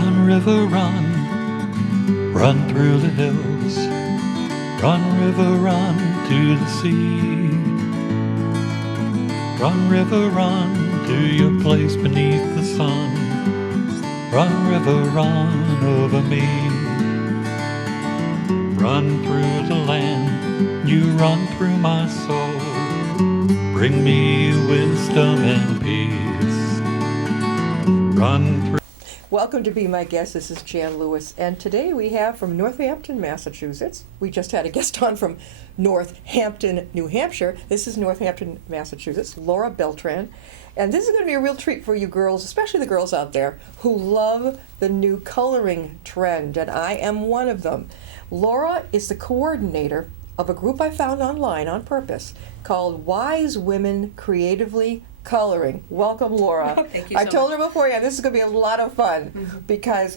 Run, river, run, run through the hills. Run, river, run to the sea. Run, river, run to your place beneath the sun. Run, river, run over me. Run through the land, you run through my soul. Bring me wisdom and peace. Run through. Welcome to Be My Guest. This is Jan Lewis, and today we have from Northampton, Massachusetts. We just had a guest on from Northampton, New Hampshire. This is Northampton, Massachusetts, Laura Baltran. And this is going to be a real treat for you girls, especially the girls out there who love the new coloring trend, and I am one of them. Laura is the coordinator of a group I found online on purpose called Wise Women Creatively Coloring. Welcome, Laura. Thank you so I told much. her before, this is going to be a lot of fun because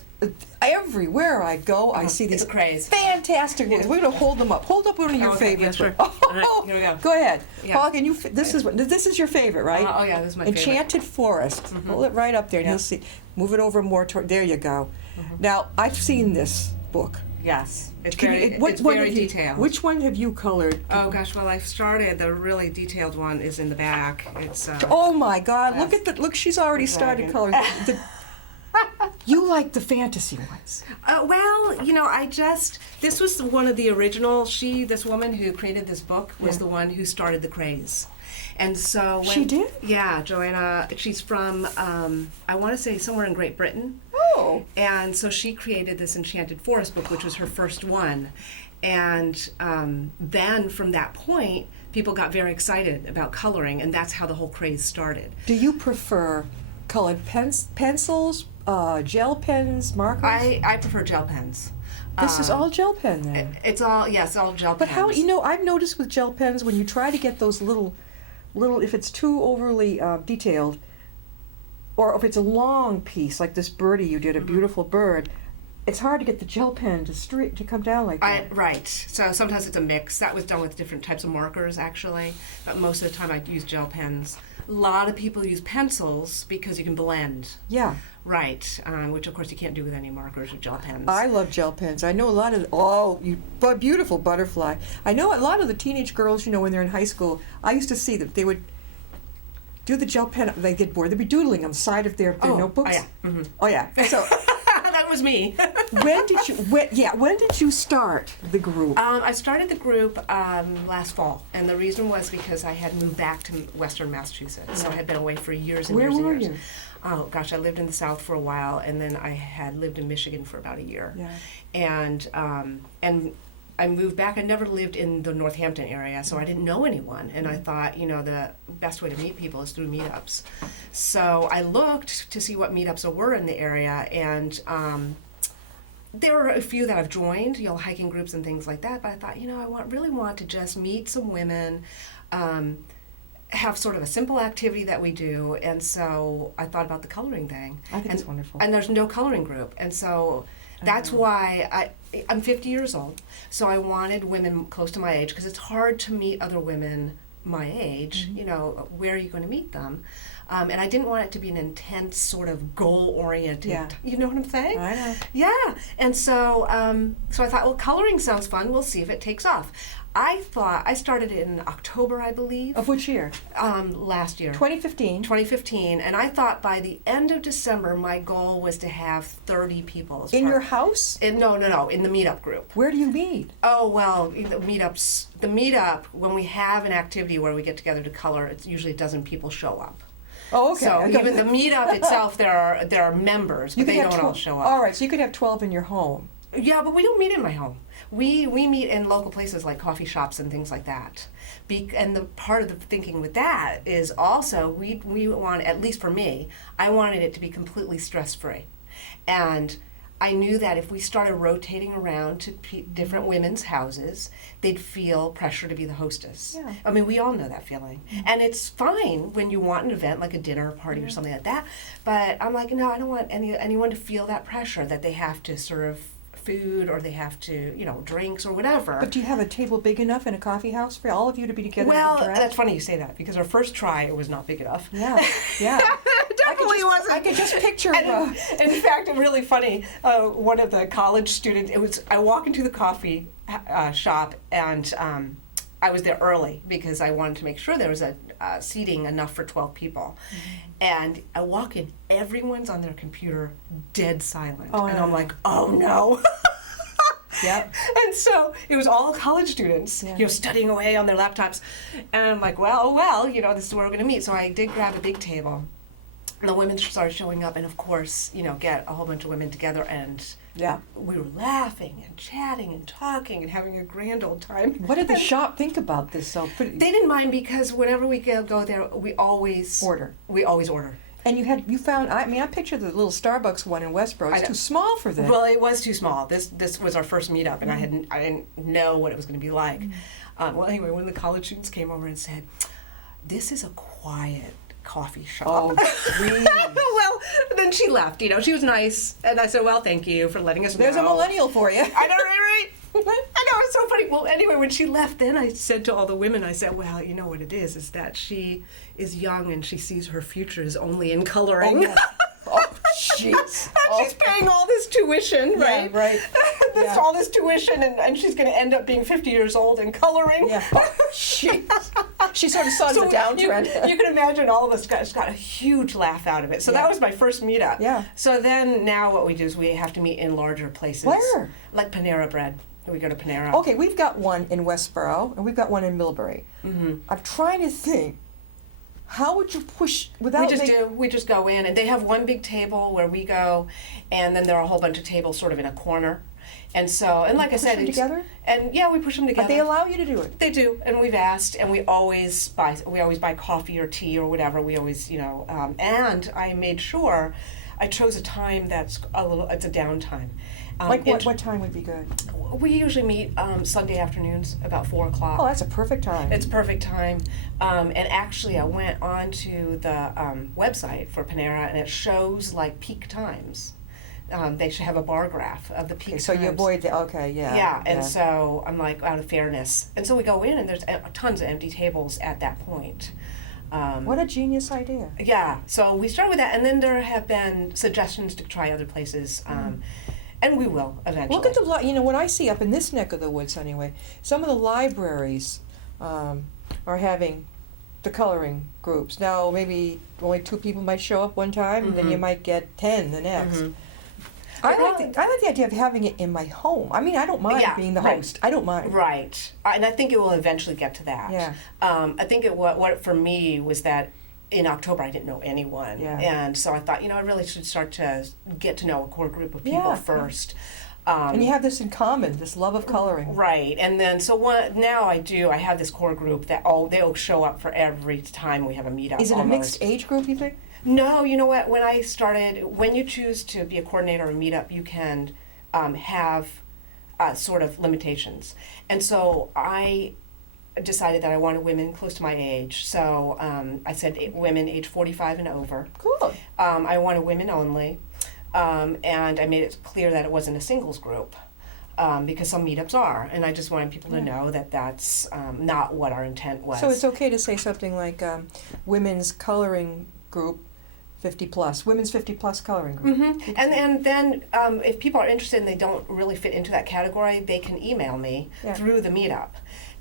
everywhere I go, I see these It's a craze. fantastic ones. We're going to hold them up. Hold up one of your Okay, favorites. yeah, sure. Oh, All right, here we go. Go ahead. Yeah. Paul, can you? This is your favorite, right? Oh yeah, this is my favorite. Enchanted Forest. Hold it right up there, and you'll see. Move it over more toward. There you go. Now I've seen this book. Yes, it's Can very, you- it's one very have you- detailed. Which one have you colored? Oh gosh, well I've started. The really detailed one is in the back. It's Oh my God! Look Yes. at the look. She's already started Dragon. coloring. You like the fantasy ones. well, this was one of the original. This woman who created this book was Yeah. the one who started the craze. And so when, She did? Yeah, Joanna. She's from I want to say somewhere in Great Britain. Oh. And so she created this Enchanted Forest book, which was her first one. And then from that point, people got very excited about coloring, and that's how the whole craze started. Do you prefer colored pencils, gel pens, markers? I prefer gel pens. This is all gel pen then. It's all gel But pens. how, I've noticed with gel pens, when you try to get those little, if it's too overly detailed, or if it's a long piece, like this birdie you did, a beautiful bird, it's hard to get the gel pen to come down like that. Right. So sometimes it's a mix. That was done with different types of markers, actually. But most of the time I use gel pens. A lot of people use pencils because you can blend. Yeah. Right. Which, of course, you can't do with any markers or gel pens. I love gel pens. I know a lot of, beautiful butterfly. I know a lot of the teenage girls, when they're in high school, I used to see them. They would do the gel pen, they get bored. They'd be doodling on the side of their notebooks. Oh, yeah. Mm-hmm. Oh, yeah. So That was me. when did you start the group? I started the group last fall, and the reason was because I had moved back to Western Massachusetts, so I had been away for years and Where years and were years. you? Oh gosh, I lived in the South for a while, and then I had lived in Michigan for about a year. Yeah. And I moved back. I never lived in the Northampton area, so I didn't know anyone. And I thought, the best way to meet people is through meetups. So I looked to see what meetups there were in the area, and there were a few that I've joined, hiking groups and things like that. But I thought, I really want to just meet some women, have sort of a simple activity that we do. And so I thought about the coloring thing. I think it's wonderful. And there's no coloring group. And so that's why I'm 50 years old. So I wanted women close to my age, because it's hard to meet other women my age. Where are you going to meet them? And I didn't want it to be an intense sort of goal-oriented, Yeah. you know what I'm saying? I know. Yeah. And so so I thought, well, coloring sounds fun. We'll see if it takes off. I started in October, I believe. Of which year? Last year. 2015. 2015. And I thought by the end of December, my goal was to have 30 people. In your house? No, in the meetup group. Where do you meet? Oh, well, the meetup, when we have an activity where we get together to color, it's usually a dozen people show up. Oh, okay. So even the meetup itself, there are members, but they don't all show up. All right, so you could have 12 in your home. Yeah, but we don't meet in my home. We meet in local places like coffee shops and things like that. And the part of the thinking with that is also we want, at least for me, I wanted it to be completely stress-free. And I knew that if we started rotating around to different women's houses, they'd feel pressure to be the hostess. Yeah. I mean, we all know that feeling. And it's fine when you want an event like a dinner party or something like that. But I'm like, no, I don't want anyone to feel that pressure that they have to sort of food or they have to, drinks or whatever. But do you have a table big enough in a coffee house for all of you to be together Well, and interact? that's funny you say that because our first try, it was not big enough. Yeah, yeah. It definitely wasn't. I could just picture. And in fact, it's really funny. One of the college students, I walk into the coffee shop and I was there early because I wanted to make sure there was a seating enough for 12 people. And I walk in, everyone's on their computer, dead silent. Oh, and no. I'm like, oh no. Yep. And so it was all college students, Yeah. studying away on their laptops. And I'm like, well, this is where we're going to meet. So I did grab a big table. And the women started showing up, and of course, get a whole bunch of women together, and Yeah. we were laughing and chatting and talking and having a grand old time. What did the shop think about this? So They didn't mind because whenever we go there, we always order. order. And you found. I picture the little Starbucks one in Westboro. I It's know. too small for this. Well, it was too small. This was our first meetup, and I didn't know what it was going to be like. Well, anyway, one of the college students came over and said, "This is a quiet coffee shop." Oh, please. Well, then she left. She was nice, and I said, "Well, thank you for letting us know." There's a millennial for you. I know, right? I know, it's so funny. Well, anyway, when she left, then I said to all the women, I said, well, you know what it is that she is young and she sees her future is only in coloring. Oh, yes. Oh, jeez. And she's paying all this tuition, right? Yeah, right. Yeah. All this tuition, and she's going to end up being 50 years old and coloring. Yeah. Oh, jeez. She sort of saw the downtrend. You can imagine all of us got a huge laugh out of it. So Yeah. that was my first meetup. Yeah. So then now what we do is we have to meet in larger places. Where? Like Panera Bread. We go to Panera. Okay, we've got one in Westboro, and we've got one in Millbury. Mm-hmm. I'm trying to think. How would you push without? We just go in, and they have one big table where we go, and then there are a whole bunch of tables sort of in a corner. And so, and like I said, them together? And yeah, we push them together. But they allow you to do it. They do, and we've asked, and we always buy coffee or tea or whatever. We always, and I made sure I chose a time that's it's a downtime. Like what time would be good? We usually meet Sunday afternoons about 4:00. Oh, that's a perfect time. It's a perfect time. And actually, I went onto the website for Panera, and it shows like peak times. They should have a bar graph of the peak times. So you avoid yeah. Yeah, and so I'm like, out of fairness. And so we go in, and there's tons of empty tables at that point. What a genius idea. Yeah, so we started with that, and then there have been suggestions to try other places. And we will eventually. Look at the what I see up in this neck of the woods anyway. Some of the libraries are having the coloring groups. Now maybe only 2 people might show up one time, and then you might get 10 the next. Mm-hmm. I like the idea of having it in my home. I mean, I don't mind being the host. I don't mind. Right, and I think it will eventually get to that. Yeah. I think what for me was that in October I didn't know anyone, and so I thought I really should start to get to know a core group of people first. And you have this in common, this love of coloring. Right, and then now I have this core group that they'll show up for every time we have a meetup. Is it a mixed age group, you think? No, you know what? When you choose to be a coordinator of a meetup, you can have sort of limitations. And so I decided that I wanted women close to my age. So I said women age 45 and over. Cool. I wanted women only. And I made it clear that it wasn't a singles group. Because some meetups are, and I just wanted people to know that that's not what our intent was. So it's okay to say something like women's coloring group 50 plus, women's 50 plus coloring group. Mm-hmm. And then if people are interested and they don't really fit into that category, they can email me through the meetup.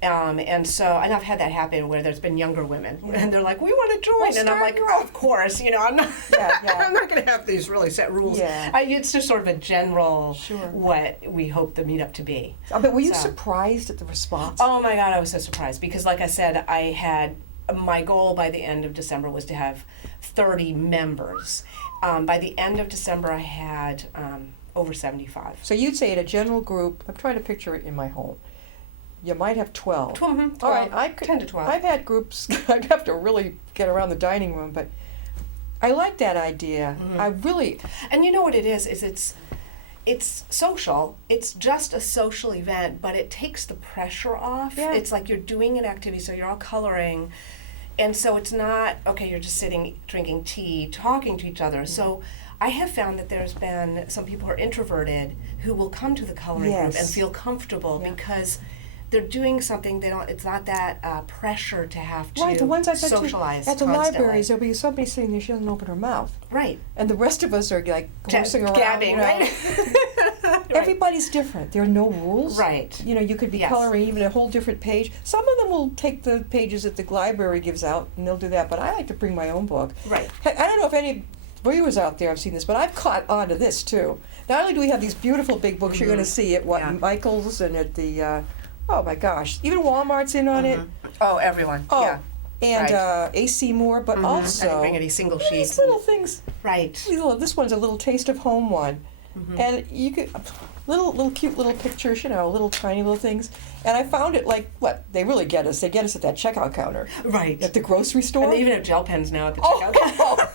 And I've had that happen where there's been younger women and they're like, we want to join, and I'm like, of course, I'm not, I'm not going to have these really set rules. Yeah. It's just sort of a general what we hope the meetup to be. But were you surprised at the response? Oh my God, I was so surprised because, like I said, my goal by the end of December was to have 30 members. By the end of December, I had over 75. So you'd say at a general group, I'm trying to picture it in my home, you might have 12. 12. All right, 10 to 12. I've had groups, I'd have to really get around the dining room, but I like that idea. Mm-hmm. I really... And you know what it is it's social. It's just a social event, but it takes the pressure off. Yeah. It's like you're doing an activity, so you're all coloring. And so it's not, okay, you're just sitting, drinking tea, talking to each other. Mm-hmm. So I have found that there's been some people who are introverted who will come to the coloring group and Yes. feel comfortable Yeah. because they're doing something. They don't. It's not that pressure to have to Right, the ones I bet socialize at the constantly. libraries, there'll be somebody sitting there, she doesn't open her mouth. Right. And the rest of us are like horsing around. Gabbing, you know. right? Right. Everybody's different. There are no rules. Right. You know, you could be Yes. coloring even a whole different page. Some of them will take the pages that the library gives out, and they'll do that. But I like to bring my own book. Right. I don't know if any viewers out there have seen this, but I've caught on to this too. Not only do we have these beautiful big books you're going to see at Yeah. Michael's and at the, oh my gosh, even Walmart's in on it. Oh, everyone. Oh, Yeah. and Right. AC Moore, but And also bring any single these sheets. little things. Right. This one's a little taste of home one, and you could little cute little pictures, you know, little tiny little things. And I found it like what they really get us. They get us at that checkout counter Right. at the grocery store. And they even have gel pens now at the checkout. oh,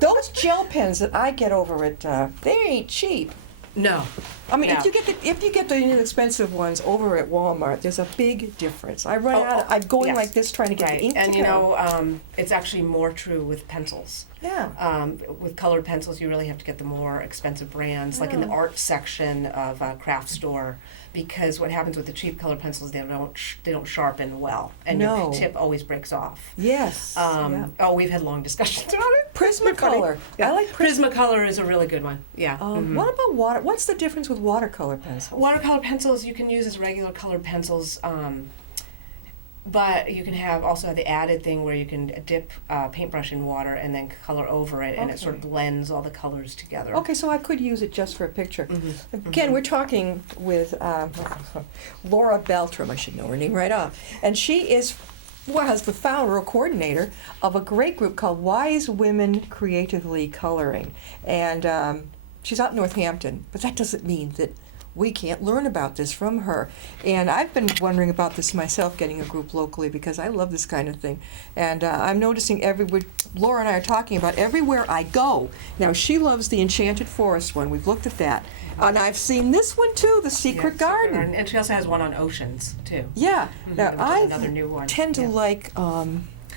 those gel pens that I get over at they ain't cheap. No. I mean, No. if you get the inexpensive ones over at Walmart, there's a big difference. I run out. I'm going yes. like this trying to get Right. the ink And to you go. know, it's actually more true with pencils. Yeah. With colored pencils, you really have to get the more expensive brands, like in the Yeah. art section of a craft store, because what happens with the cheap colored pencils, they don't sharpen well, and No. your tip always breaks off. Yes. Yeah. Oh, we've had long discussions about it. Prismacolor. Yeah. I like Prismacolor is a really good one. Yeah. What about water? What's the difference with watercolor pencils? Watercolor pencils you can use as regular colored pencils, but you can also have the added thing where you can dip paintbrush in water and then color over it, and it sort of Okay. blends all the colors together. Okay, so I could use it just for a picture. Mm-hmm. Again, we're talking with Laura Baltran. I should know her name right off, and she was the founder or coordinator of a great group called Wise Women Creatively Coloring, and she's out in Northampton. But that doesn't mean that we can't learn about this from her. And I've been wondering about this myself, getting a group locally, because I love this kind of thing. And I'm noticing Laura and I are talking about everywhere I go. Now, she loves the Enchanted Forest one. We've looked at that. And I've seen this one too, The Secret Yeah, Garden. and she also has one on oceans too. Yeah. Now, which is I another new one. tend to Yeah. like,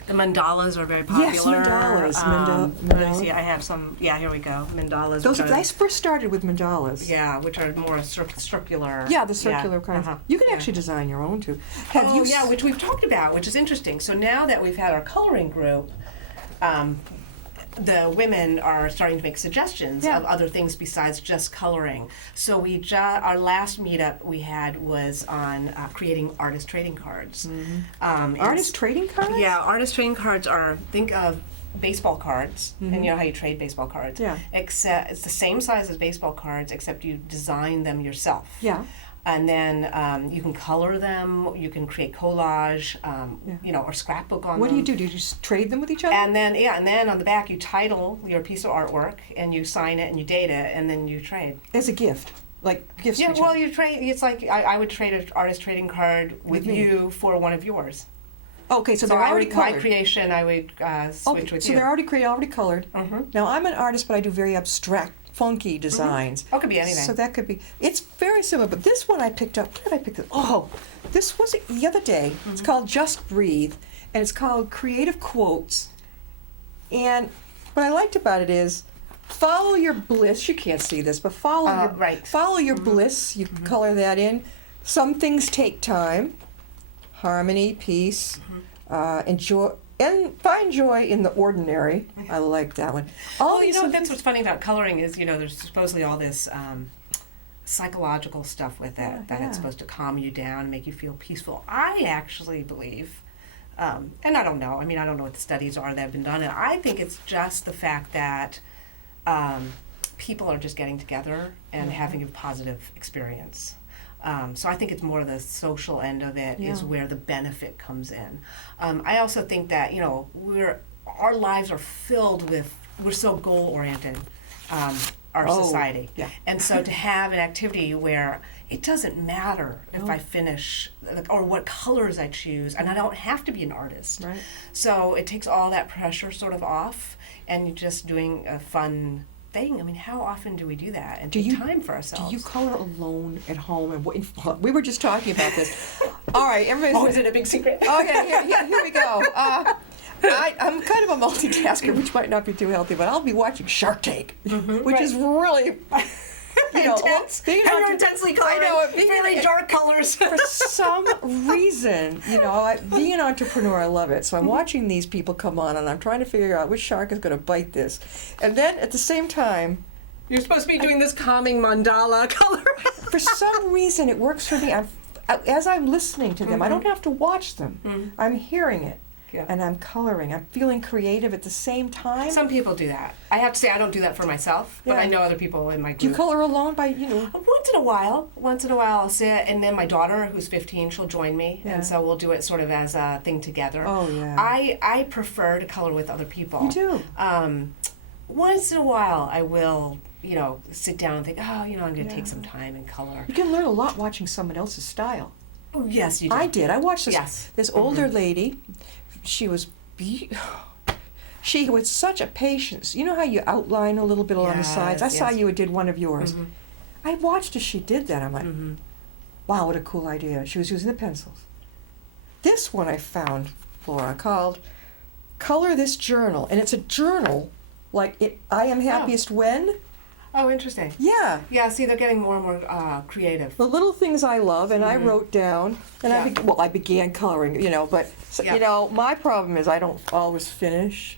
The mandalas are very popular. Yes, mandalas. Let me Mandala. see, I have some. Yeah, here we go. Mandalas. those which are, are- I first started with mandalas. Yeah, which are more circular. Yeah, the circular kinds. uh-huh, You can yeah. actually design your own too. Yeah, which we've talked about, which is interesting. So now that we've had our coloring group, the women are starting to make suggestions Yeah. of other things besides just coloring. So our last meetup we had was on creating artist trading cards. Artist trading cards? Yeah, artist trading cards think of baseball cards, and you know how you trade baseball cards. Yeah. Except it's the same size as baseball cards, except you design them yourself. Yeah. And then you can color them. You can create collage, you know, or scrapbook on What them. do? Do you just trade them with each other? And then on the back you title your piece of artwork, and you sign it, and you date it, and then you trade. As a gift, like gifts. Yeah, to each well, other. you trade. It's like I would trade an artist trading card with me. you for one of yours. Okay, so So they're already my colored. creation, I would switch with so you. they're already created, already colored. Mhm. Now I'm an artist, but I do very abstract, funky designs. Oh, it could be anything. So that could be. It's very similar, but this one I picked up. Where did I pick this? Oh, this was it the other day. It's called Just Breathe, and it's called Creative Quotes. And what I liked about it is, follow your bliss. You can't see this, but follow your bliss. You can color that in. Some things take time. Harmony, peace, enjoy, and find joy in the ordinary. I like that one. Well, you know, that's what's funny about coloring is, you know, there's supposedly all this psychological stuff with it, that yeah. it's supposed to calm you down and make you feel peaceful. I actually believe, and I don't know, I mean, I don't know what the studies are that have been done, and I think it's just the fact that people are just getting together and having a positive experience. So I think it's more the social end of it is Yeah. where the benefit comes in. I also think that, you know, our lives are filled with, we're so goal oriented, our society. Yeah. And so to have an activity where it doesn't matter if I finish or what colors I choose, and I don't have to be an artist. Right. So it takes all that pressure sort of off, and you're just doing a fun thing. I mean, how often do we do that and Do take you- time for ourselves? Do you color alone at home? And we were just talking about this. All right, everybody's. Oh, is it a big secret? Okay, here we go. I'm kind of a multitasker, which might not be too healthy, but I'll be watching Shark Tank, which is really, Intense. being And you're entre- intensely coloring. I know it. Really dark colors. For some reason, being an entrepreneur, I love it. So I'm watching these people come on, and I'm trying to figure out which shark is going to bite this. And then at the same time, You're supposed to be doing this calming mandala color. for some reason, it works for me. As I'm listening to them, I don't have to watch them. I'm hearing it. Yeah. And I'm coloring. I'm feeling creative at the same time. Some people do that. I have to say I don't do that for myself, but Yeah. I know other people in my group. Do you color alone by, Once in a while. Once in a while I'll sit, and then my daughter, who's 15, she'll join me, Yeah. and so we'll do it sort of as a thing together. Oh, yeah. I prefer to color with other people. You do? Once in a while I will, sit down and think, I'm going to Yeah. take some time and color. You can learn a lot watching someone else's style. Oh, yes, you do. I did. I watched Yes. this older lady. She was she had such a patience. You know how you outline a little bit along the sides? I Yes, saw yes. you did one of yours. I watched as she did that. I'm like, wow, what a cool idea. She was using the pencils. This one I found, Laura, called Color This Journal. And it's a journal like I Am Happiest When. Oh, interesting. Yeah. Yeah, see, they're getting more and more creative. The little things I love, and I wrote down, and Yeah. I began coloring, but, Yeah. my problem is I don't always finish.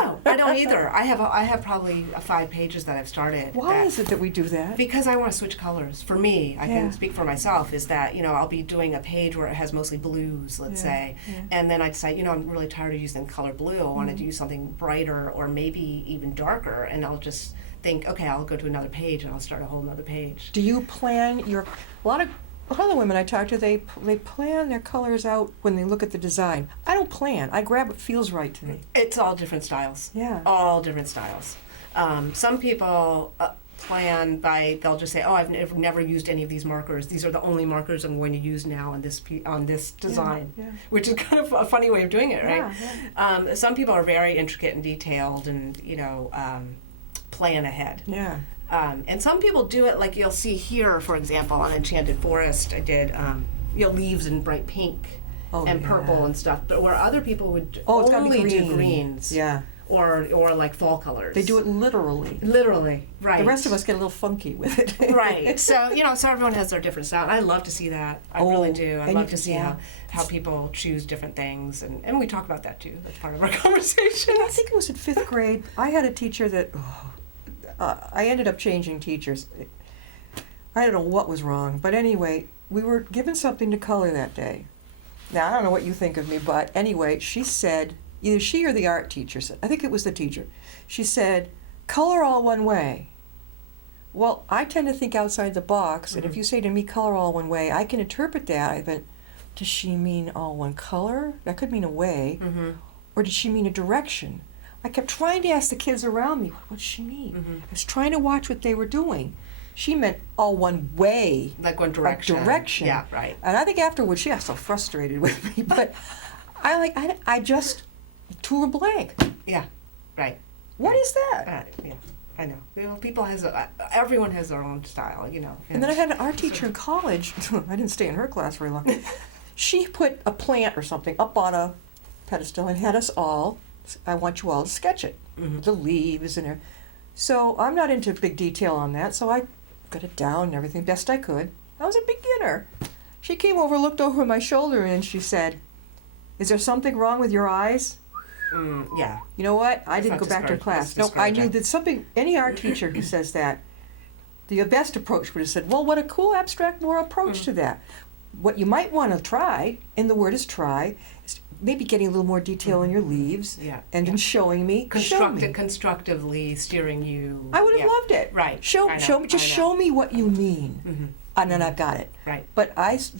No, I don't either. I have probably 5 pages that I've started. Why that- is it that we do that? Because I want to switch colors. For me, I Yeah. can speak for myself, is that, I'll be doing a page where it has mostly blues, let's say, and then I decide, I'm really tired of using the color blue. I want to do something brighter or maybe even darker, and I'll just think, okay, I'll go to another page and I'll start a whole other page. Do you plan a lot of the women I talk to, they plan their colors out when they look at the design. I don't plan. I grab what feels right to me. It's all different styles. Yeah. All different styles. Some people plan they'll just say, oh, I've never used any of these markers. These are the only markers I'm going to use now on this design, yeah. which is kind of a funny way of doing it, right? Yeah, Some people are very intricate and detailed and, plan ahead. Yeah. And some people do it like you'll see here, for example, on Enchanted Forest, I did leaves in bright pink and purple and stuff, but where other people would Oh, it's gotta be only do green. greens. Yeah. Or like fall colors. They do it literally. Literally, right. The rest of us get a little funky with it. Right. So, so everyone has their different style. I love to see that. I really do. I and love you- to see yeah. how people choose different things. And we talk about that too. That's part of our conversation. I think it was in 5th grade. I had a teacher that I ended up changing teachers. I don't know what was wrong, but anyway, we were given something to color that day. Now, I don't know what you think of me, but anyway, she said, either she or the art teacher said, I think it was the teacher, she said, color all one way. Well, I tend to think outside the box, and if you say to me, color all one way, I can interpret that. I thought, does she mean all one color? That could mean a way. Or did she mean a direction? I kept trying to ask the kids around me, what did she mean? I was trying to watch what they were doing. She meant all one way. Like one direction. A direction. Yeah, right. And I think afterwards she got so frustrated with me, but I just threw a blank. Yeah, right. What is that? Yeah, I know. People everyone has their own style, And then I had an art teacher in college. I didn't stay in her class very long. She put a plant or something up on a pedestal and had us all, I want you all to sketch it. The leaves and everything. So I'm not into big detail on that, so I got it down and everything best I could. I was a beginner. She came over, looked over my shoulder, and she said, is there something wrong with your eyes? Yeah. You know what? I That's didn't not go back to discourage- class. that's No, I knew discouraging. that something, any art teacher who says that, the best approach would have said, well, what a cool abstract more approach to that. What you might want to try, and the word is try, is maybe getting a little more detail in your leaves, Yeah, and then showing me. Show me. Constructively steering you. I would have loved it. Right. Show I know, me. Just I know. show me what you mean, and then I've got it. Right. But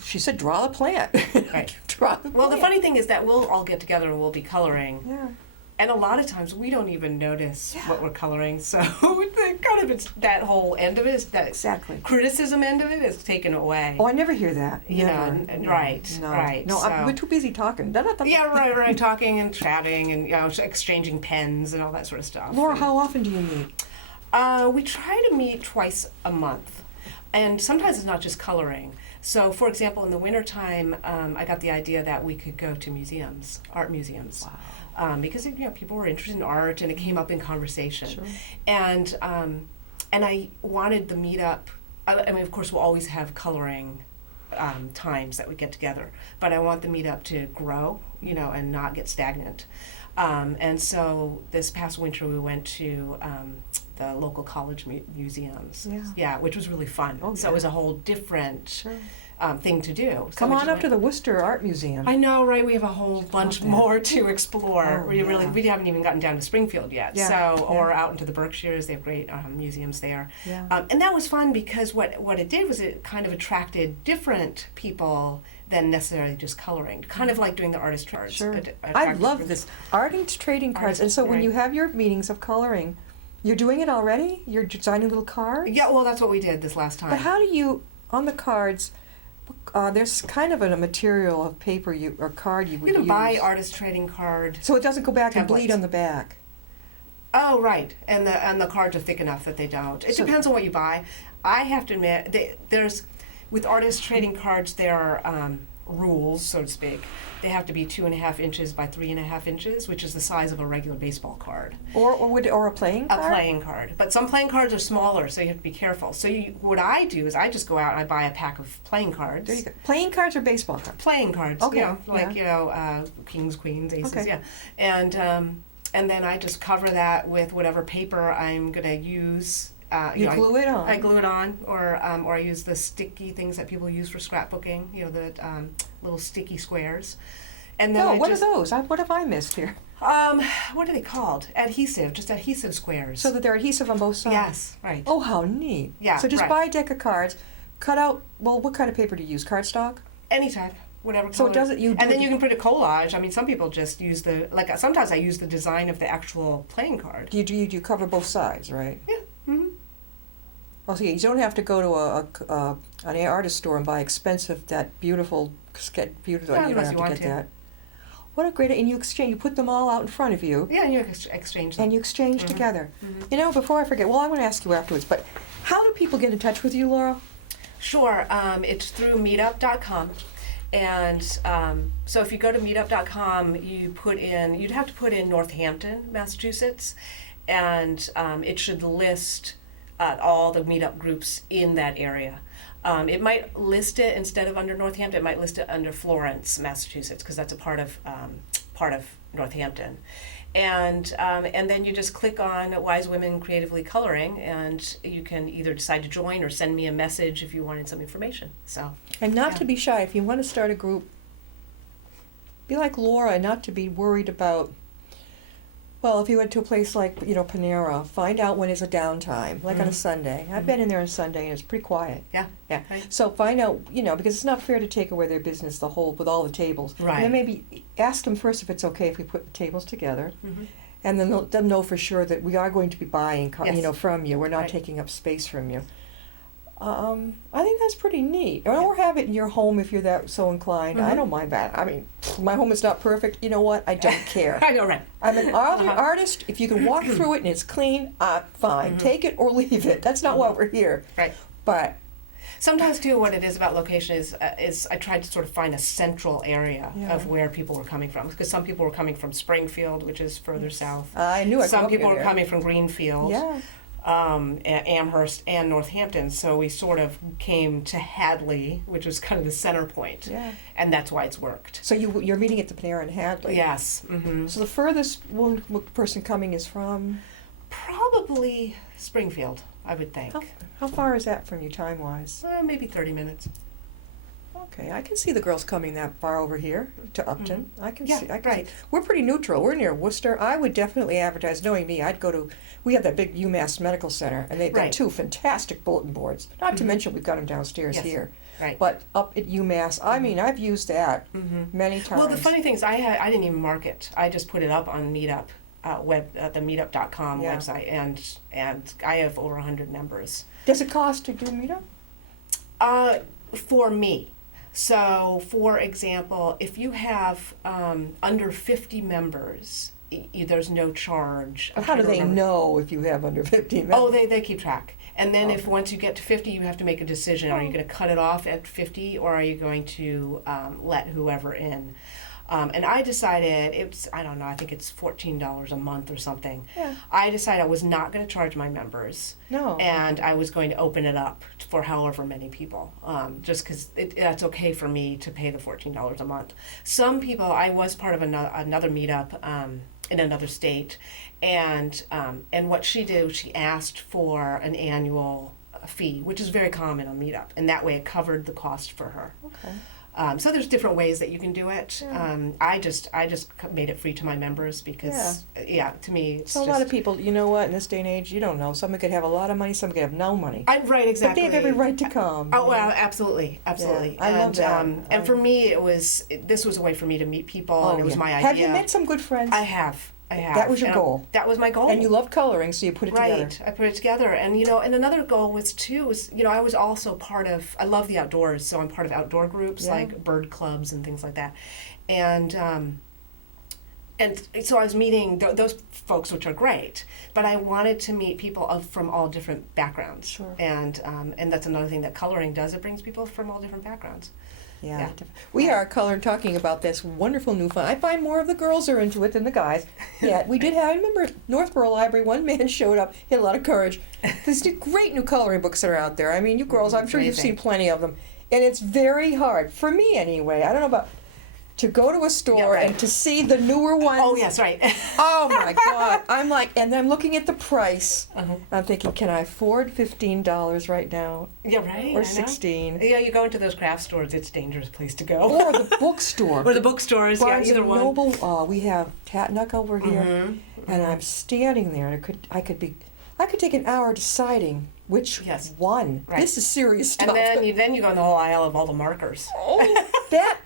she said, draw the plant. Right. Draw the Well, the plant. funny thing is that we'll all get together and we'll be coloring. Yeah. And a lot of times we don't even notice what we're coloring. So it's that whole end of it, is that Exactly. criticism end of it is taken away. Oh, I never hear that. You know, Never. and No, right, no. right, No, so- we're too busy talking. Yeah, right, talking and chatting and exchanging pens and all that sort of stuff. Laura, And, how often do you meet? We try to meet twice a month, and sometimes it's not just coloring. So, for example, in the wintertime, I got the idea that we could go to museums, art museums. Wow. Because people were interested in art, and it came up in conversation. Sure. And I wanted the meetup. I mean, of course, we'll always have coloring times that we get together, but I want the meetup to grow, and not get stagnant. And so this past winter, we went to the local college museums. Yeah. Which was really fun. Oh, so it was a whole different Sure. thing to do. So Come we on just up went- to the Worcester Art Museum. I know, right? We have a whole bunch that. more to explore. Oh, we yeah. haven't even gotten down to Springfield yet. Yeah, So, or yeah. out into the Berkshires, they have great museums there. Yeah. And that was fun because what it did was it kind of attracted different people than necessarily just coloring. Kind of like doing the artist cards. Sure. It I attracted love different- this. Art and trading cards. Artist, And so when right. you have your meetings of coloring, you're doing it already? You're designing little cards? Yeah, well, that's what we did this last time. But how do you, on the cards, there's kind of a material of paper or card you would You can use. buy artist trading card. So it doesn't go back and bleed templates. on the back. Oh, right. And the cards are thick enough that they don't. It So- depends on what you buy. I have to admit, there's with artist trading cards, there are rules, so to speak. They have to be 2.5 inches by 3.5 inches, which is the size of a regular baseball card. Or a playing A card? playing card. But some playing cards are smaller, so you have to be careful. So what I do is I just go out and I buy a pack of playing cards. There you go. Playing cards or baseball cards? Playing cards, Okay, kings, queens, aces, Okay. yeah. And then I just cover that with whatever paper I'm gonna use. You glue it on. I glue it on, or I use the sticky things that people use for scrapbooking. The little sticky squares. And then No, I what just, are those? What have I missed here? what are they called? Just adhesive squares. So that they're adhesive on both sides? Yes, right. Oh, how neat. Yeah, So just right. buy a deck of cards, cut out, well, what kind of paper do you use? Cardstock? Any type, whatever. So it color. doesn't- you do and then the- you can put a collage. I mean, some people just use sometimes I use the design of the actual playing card. Do you cover both sides, right? Yeah. Mm-hmm. Oh, so you don't have to go to an artist store and buy expensive, that beautiful sketch. Beautiful. Yeah, You don't unless have you to want get to. that. What a great! And you exchange. You put them all out in front of you, Yeah, and you exchange them. and you exchange Mhm. together. Mhm. Before I forget, well, I'm going to ask you afterwards. But how do people get in touch with you, Laura? Sure. It's through meetup.com. And so if you go to meetup.com, you'd have to put in Northampton, Massachusetts, and it should list all the meetup groups in that area. It might list it instead of under Northampton. It might list it under Florence, Massachusetts, because that's a part of Northampton. And then you just click on Wise Women Creatively Coloring, and you can either decide to join or send me a message if you wanted some information. So And not Yeah. to be shy. If you want to start a group, be like Laura, and not to be worried about. Well, if you went to a place like Panera, find out when is a downtime, like on a Mhm. Sunday. I've been in there on Sunday, and it's pretty quiet. yeah, Yeah. Right. So find out, because it's not fair to take away their business with all the tables. Right. And then maybe ask them first if it's okay if we put the tables together, Mhm. and then let them know for sure that we are going to be buying, Yes. from you. We're not Right. taking up space from you. I think that's pretty neat. Or have it in your home if you're that so inclined. I Mhm. don't mind that. I mean, my home is not perfect. You know what? I don't care. I know, right. I'm an Uh-huh. artist. If you can walk through it and it's clean, fine. Mhm. Take it or leave it. That's not why we're here. Right. But Sometimes too, what it is about location is I tried to sort of find a central area Yeah. of where people were coming from, because some people were coming from Springfield, which is further south. I knew I Some grew up people near were there. coming from Greenfield, Yeah. Amherst, and Northampton. So we sort of came to Hadley, which was kind of the center point, Yeah. and that's why it's worked. So you're meeting at the Panera in Hadley. Yes. Mm-hmm. So the furthest person coming is from. Probably Springfield, I would think. How far is that from you time wise? Maybe 30 minutes. Okay, I can see the girls coming that far over here to Upton. I can Yeah, see. I can right. see. We're pretty neutral. We're near Worcester. I would definitely advertise. Knowing me, I'd go to. We have that big UMass Medical Center, and they've got Right. 2 fantastic bulletin boards. Not to Mhm. mention we've got them downstairs Yes. here. Right. But up at UMass, I mean, I've used that Mm-hmm. many times. Well, the funny thing is, I didn't even mark it. I just put it up on Meetup, the Meetup.com Yeah. website, and I have over 100 members. Does it cost to do a meetup? For me. So, for example, if you have under 50 members there's no charge. I'm How do trying to they remember. know if you have under 15 members? Oh, they keep track. And then if Okay. once you get to 50, you have to make a decision. Are you Oh. going to cut it off at 50, or are you going to let whoever in? And I decided, I don't know, I think it's $14 a month or something. Yeah. I decided I was not going to charge my members. No. And I was going to open it up for however many people, just because that's okay for me to pay the $14 a month. Some people, I was part of another meetup in another state, and what she did, she asked for an annual fee, which is very common on meetup, and that way it covered the cost for her. Okay. So there's different ways that you can do it. Yeah. I just made it free to my members because, to me, it's So a lot of people, you know what, in this day and age, you don't know. Someone could have a lot of money, some could have no money. I'm right, exactly. But they have every right to come. Oh, well, absolutely. Yeah, I love that. And for me, this was a way for me to meet people, and it was my idea. Have you met some good friends? I have. That was your And goal. That was my goal. And you love coloring, so you put it Right, together. I put it together, and and another goal was I was also part of. I love the outdoors, so I'm part of outdoor groups Yeah. like bird clubs and things like that, and so I was meeting those folks, which are great, but I wanted to meet people from all different backgrounds, Sure. and that's another thing that coloring does. It brings people from all different backgrounds. Yeah. Yeah. We are coloring, talking about this wonderful new fun. I find more of the girls are into it than the guys. Yeah, we did have, I remember Northborough Library, one man showed up, he had a lot of courage. There's great new coloring books that are out there. I mean, you girls, I'm sure you've Amazing. seen plenty of them. And it's very hard, for me anyway, I don't know about, to go to a store Yeah, right. and to see the newer ones. Oh yes, right. Oh my God! I'm like, and then I'm looking at the price. Uh-huh. I'm thinking, can I afford $15 right now, Yeah, right. I or know. 16, Yeah, you go into those craft stores. It's a dangerous place to go. or the bookstore? Or the bookstores. Yeah, Barnes either and one. Noble. We have Tatnuck over here, Mhm. and I'm standing there, and I could take an hour deciding which Yes. one. Right. This is serious stuff. And then you go in the whole aisle of all the markers.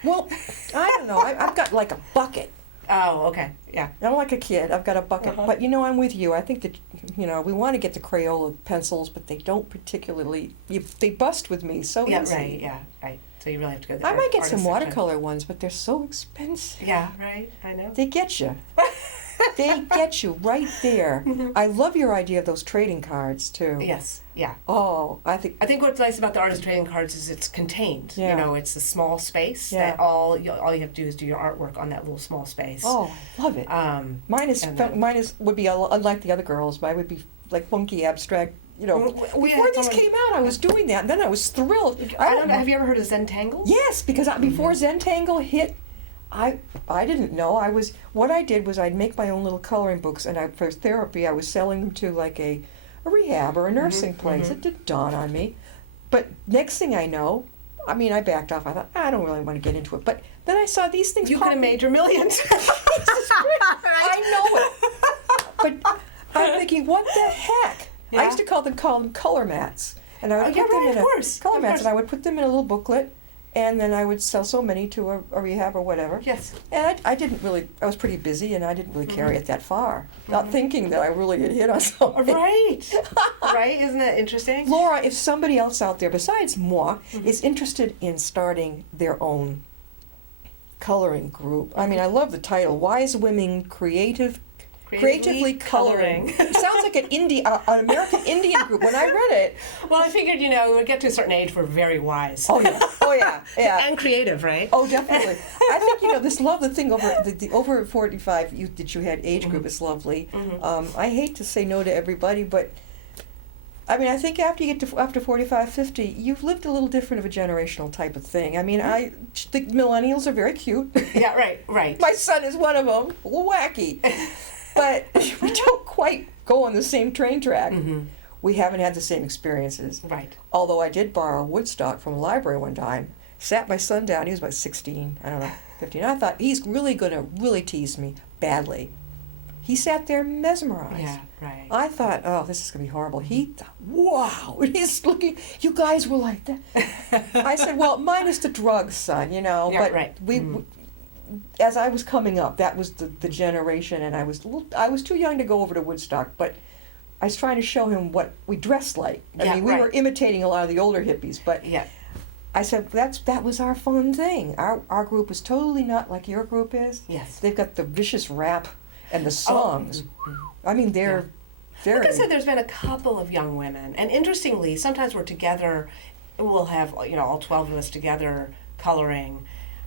Well, I don't know. I've got like a bucket. Oh, okay. Yeah. I'm like a kid. I've got a bucket. Uh-huh. But I'm with you. I think that we want to get the Crayola pencils, but they don't particularly. They bust with me so Yeah, easy. right. Yeah, right. So you really have to go to the I might get artist some section. watercolor ones, but they're so expensive. Yeah, right. I know. They get you. They get you right there. I love your idea of those trading cards too. Yes. Yeah. Oh, I think. I think what's nice about the artist trading cards is it's contained. Yeah. It's a small space Yeah. that all you have to do is do your artwork on that little small space. Oh, I love it. Mine is and then- would be unlike the other girls. Mine would be like funky abstract. Before these came out, I was doing that, and then I was thrilled. I don't know. Have you ever heard of Zentangle? Yes, because before Zentangle hit, I didn't know. What I did was I'd make my own little coloring books, and for therapy I was selling them to like a rehab or a nursing place. It didn't dawn on me, but next thing I know, I backed off. I thought I don't really want to get into it, but then I saw these things. You could have popping. made your millions. I know it, but I'm thinking, what the heck? Yeah. I used to call them color mats, and I would yeah, put them right, in of a course, color of mats, course. and I would put them in a little booklet, and then I would sell so many to a rehab or whatever. Yes. And I didn't really. I was pretty busy, and I didn't really carry it that far, not thinking that I really had hit on something. Right. Right. Isn't that interesting? Laura, if somebody else out there besides moi is interested in starting their own coloring group, I love the title, Wise Women Creatively Coloring. It sounds like an American Indian group when I read it. Well, I figured, we get to a certain age, we're very wise. Oh yeah, yeah. And creative, right? Oh, definitely. I think the thing over the over 45 that you had age group is lovely. I hate to say no to everybody, but I think after you get to after 45, 50, you've lived a little different of a generational type of thing. The millennials are very cute. Yeah, right. My son is one of them. Wacky. But we don't quite go on the same train track. We haven't had the same experiences. Right. Although I did borrow Woodstock from a library one time. Sat my son down. He was about 16, 15. I thought, he's really going to really tease me badly. He sat there mesmerized. Yeah, right. I thought, oh, this is going to be horrible. He thought, wow. And he's looking, you guys were like that. I said, well, minus the drugs, son, Yeah, but right. as I was coming up, that was the generation, and I was too young to go over to Woodstock, but I was trying to show him what we dressed like. Yeah, we right. were imitating a lot of the older hippies, but Yeah. I said that was our fun thing. Our group was totally not like your group is. Yes. They've got the vicious rap, And the songs. I mean, they're very... Like I said, there's been a couple of young women, and interestingly, sometimes we're together. We'll have all 12 of us together coloring,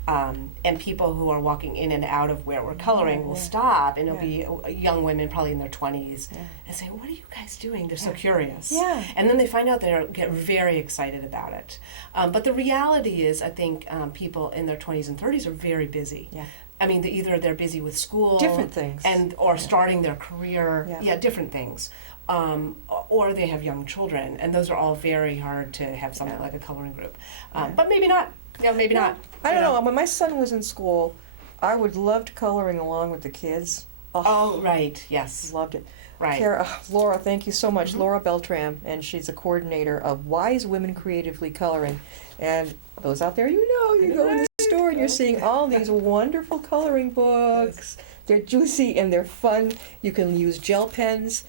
and people who are walking in and out of where we're coloring will stop, and it'll be young women, probably in their 20s, and say, "What are you guys doing?" They're so curious. Yeah. And then they find out they get very excited about it. But the reality is, I think people in their 20s and 30s are very busy. Yeah. I mean, either they're busy with school, Different things. or starting their career, different things, or they have young children, and those are all very hard to have something like a coloring group. But maybe not. Maybe not. I don't know. When my son was in school, I would loved coloring along with the kids. Oh, right. Yes. Loved it. Right. Laura, thank you so much. Laura Baltran, and she's a coordinator of Wise Women Creatively Coloring. And those out there, you go in the store and you're seeing all these wonderful coloring books. They're juicy and they're fun. You can use gel pens,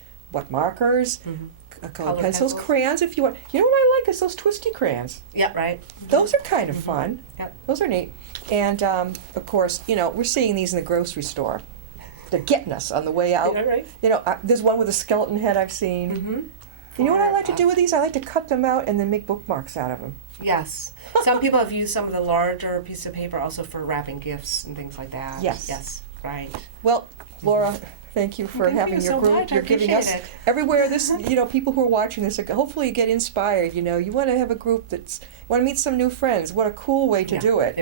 markers, color pencils, crayons if you want. You know what I like is those twisty crayons. Yeah, right. Those are kind of fun. Yep. Those are neat. And of course, we're seeing these in the grocery store. They're getting us on the way out. Yeah, right. There's one with a skeleton head I've seen. You know what I like to do with these? I like to cut them out and then make bookmarks out of them. Yes. Some people have used some of the larger pieces of paper also for wrapping gifts and things like that. Yes. Yes. Right. Well, Laura, thank you for having your group. You're giving us everywhere. This, people who are watching this, hopefully you get inspired. You want to have a group want to meet some new friends. What a cool way to do it.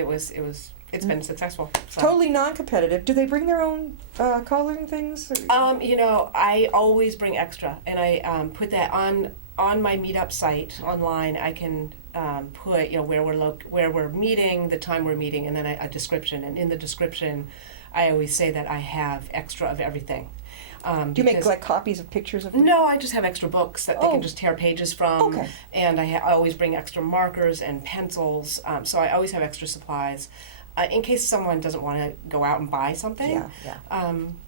It's been successful. So. Totally non-competitive. Do they bring their own coloring things? I always bring extra, and I put that on my meetup site online. I can put where we're meeting, the time we're meeting, and then a description. And in the description, I always say that I have extra of everything. Do you make copies of pictures of them? No, I just have extra books that they can just tear pages from. Okay. And I always bring extra markers and pencils, so I always have extra supplies. In case someone doesn't want to go out and buy something.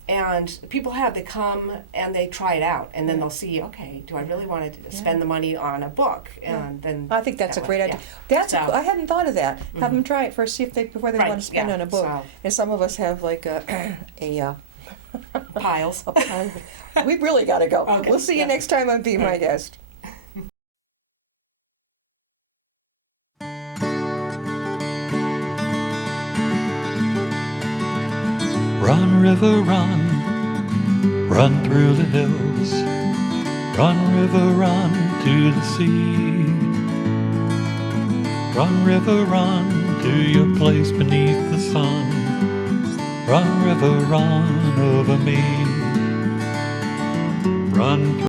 And people they come and they try it out, and then they'll see, okay, do I really want to spend the money on a book? And then I think that's a great idea. I hadn't thought of that. Have them try it first, see if before they want to spend on a book. And some of us have like a piles. A pile. We've really got to go. Okay. We'll see you next time on Be My Guest. Run, river, run, run through the hills. Run, river, run to the sea. Run, river, run to your place beneath the sun. Run, river, run over me. Run